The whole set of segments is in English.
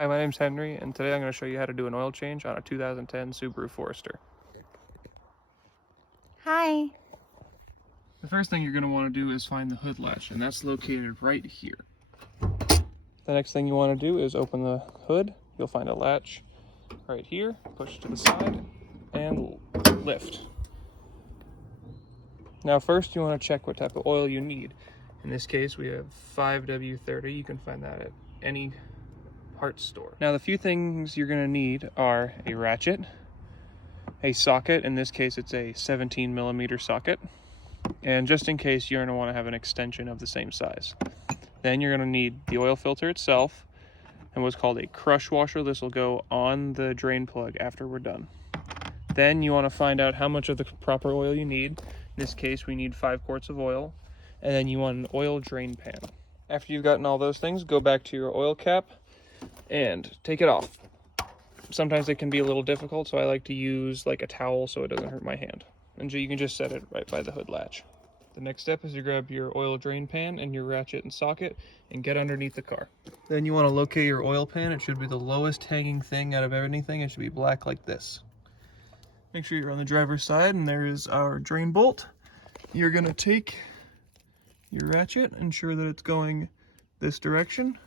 Hi, my name's Henry, and today I'm going to show you how to do an oil change on a 2010 Subaru Forester. Hi. The first thing you're going to want to do is find the hood latch, and that's located right here. The next thing you want to do is open the hood. You'll find a latch right here, push to the side, and lift. Now first you want to check what type of oil you need. In this case we have 5W30. You can find that at any parts store. Now the few things you're going to need are a ratchet, a socket. In this case it's a 17mm socket, and just in case you're going to want to have an extension of the same size. Then you're going to need the oil filter itself and what's called a crush washer. This will go on the drain plug after we're done. Then you want to find out how much of the proper oil you need. In this case we need 5 quarts of oil, and then you want an oil drain pan. After you've gotten all those things, go back to your oil cap and take it off. Sometimes it can be a little difficult, so I like to use like a towel so it doesn't hurt my hand. And you can just set it right by the hood latch. The next step is to grab your oil drain pan and your ratchet and socket and get underneath the car. Then you want to locate your oil pan. It should be the lowest hanging thing out of anything. It should be black like this. Make sure you're on the driver's side, and there is our drain bolt. You're going to take your ratchet, ensure that it's going this direction.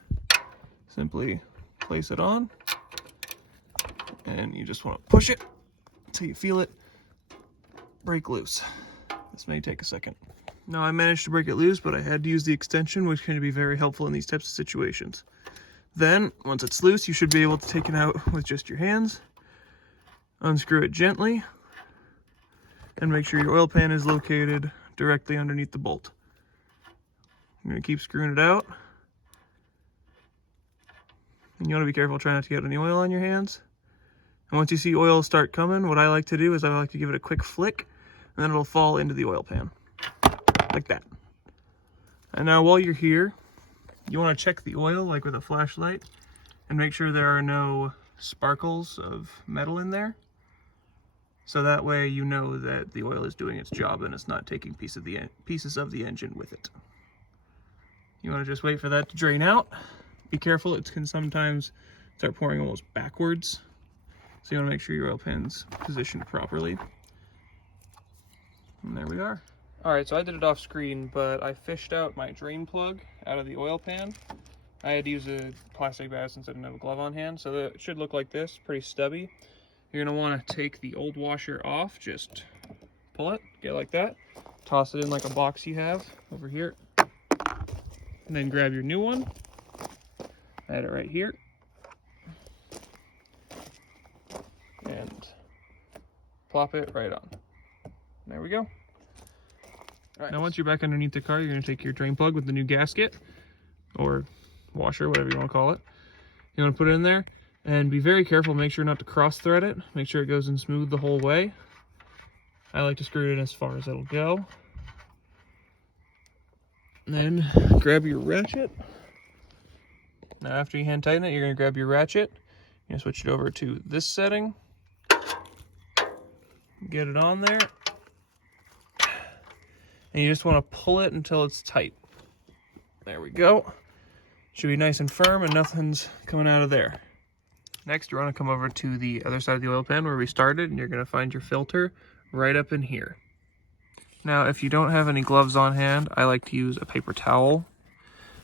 Simply place it on, and you just want to push it until you feel it break loose. This may take a second. Now I managed to break it loose, but I had to use the extension, which can be very helpful in these types of situations. Then, once it's loose, you should be able to take it out with just your hands. Unscrew it gently, and make sure your oil pan is located directly underneath the bolt. I'm going to keep screwing it out. And you want to be careful, try not to get any oil on your hands. And once you see oil start coming, what I like to do is I like to give it a quick flick, and then it'll fall into the oil pan. Like that. And now while you're here, you want to check the oil, like with a flashlight, and make sure there are no sparkles of metal in there. So that way you know that the oil is doing its job and it's not taking pieces of the engine with it. You want to just wait for that to drain out. Be careful, it can sometimes start pouring almost backwards. So you want to make sure your oil pan's positioned properly. And there we are. Alright, so I did it off screen, but I fished out my drain plug out of the oil pan. I had to use a plastic bag since I didn't have a glove on hand, so it should look like this, pretty stubby. You're going to want to take the old washer off, just pull it, get like that, toss it in like a box you have over here, and then grab your new one, add it right here, and plop it right on. There we go. Right. Now once you're back underneath the car, you're going to take your drain plug with the new gasket, or washer, whatever you want to call it. You want to put it in there, and be very careful, make sure not to cross thread it, make sure it goes in smooth the whole way. I like to screw it in as far as it'll go. And then grab your ratchet. Now after you hand tighten it, you're going to grab your ratchet, you're going to switch it over to this setting, get it on there, and you just want to pull it until it's tight. There we go. Should be nice and firm and nothing's coming out of there. Next, you want to come over to the other side of the oil pan where we started, and you're going to find your filter right up in here. Now, if you don't have any gloves on hand, I like to use a paper towel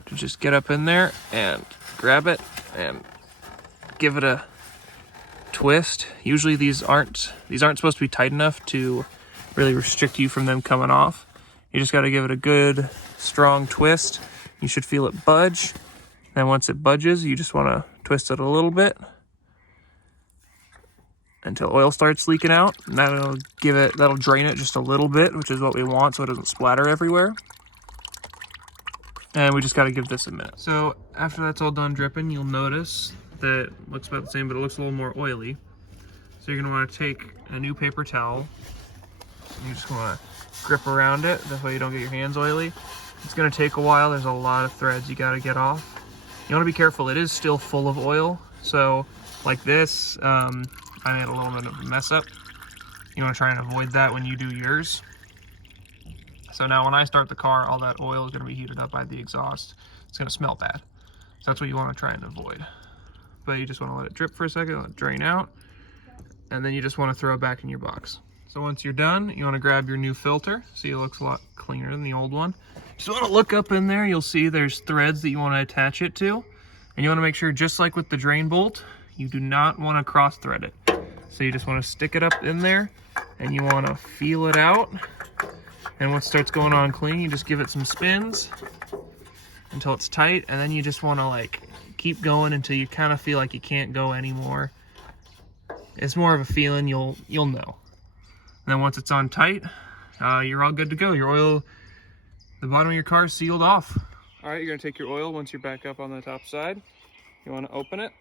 to just get up in there and grab it and give it a twist. Usually these aren't supposed to be tight enough to really restrict you from them coming off. You just got to give it a good, strong twist. You should feel it budge. And once it budges, you just want to twist it a little bit until oil starts leaking out. And that'll drain it just a little bit, which is what we want so it doesn't splatter everywhere. And we just got to give this a minute. So after that's all done dripping, you'll notice that it looks about the same, but it looks a little more oily. So you're going to want to take a new paper towel. You just want to grip around it, that way you don't get your hands oily. It's going to take a while. There's a lot of threads you got to get off. You want to be careful. It is still full of oil. So like this, I made a little bit of a mess up. You want to try and avoid that when you do yours. So now when I start the car, all that oil is going to be heated up by the exhaust. It's going to smell bad. So that's what you want to try and avoid. but you just want to let it drip for a second, let it drain out, and then you just want to throw it back in your box. So once you're done, you want to grab your new filter. See, it looks a lot cleaner than the old one. Just want to look up in there, you'll see there's threads that you want to attach it to, and you want to make sure, just like with the drain bolt, you do not want to cross thread it. So you just want to stick it up in there, and you want to feel it out. And once it starts going on clean, you just give it some spins until it's tight, and then you just want to like keep going until you kind of feel like you can't go anymore. It's more of a feeling, you'll know. And then once it's on tight, you're all good to go. Your oil, the bottom of your car is sealed off. All right, you're gonna take your oil once you're back up on the top side. You want to open it.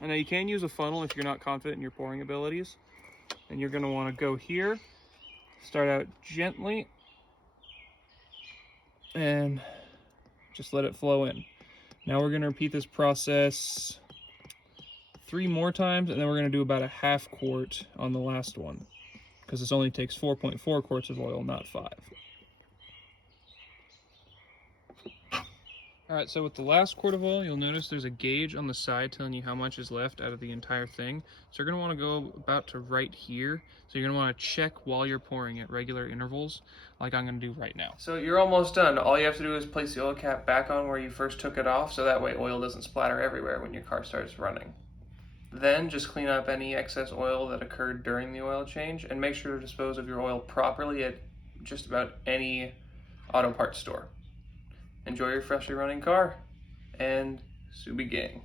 And now you can use a funnel if you're not confident in your pouring abilities. And you're gonna want to go here, start out gently, and just let it flow in. Now we're gonna repeat this process 3 more times, and then we're gonna do about a half quart on the last one, because this only takes 4.4 quarts of oil, not 5. All right, so with the last quart of oil, you'll notice there's a gauge on the side telling you how much is left out of the entire thing. So you're gonna wanna go about to right here. So you're gonna wanna check while you're pouring at regular intervals, like I'm gonna do right now. So you're almost done. All you have to do is place the oil cap back on where you first took it off, so that way oil doesn't splatter everywhere when your car starts running. Then just clean up any excess oil that occurred during the oil change, and make sure to dispose of your oil properly at just about any auto parts store. Enjoy your freshly running car, and Subi gang.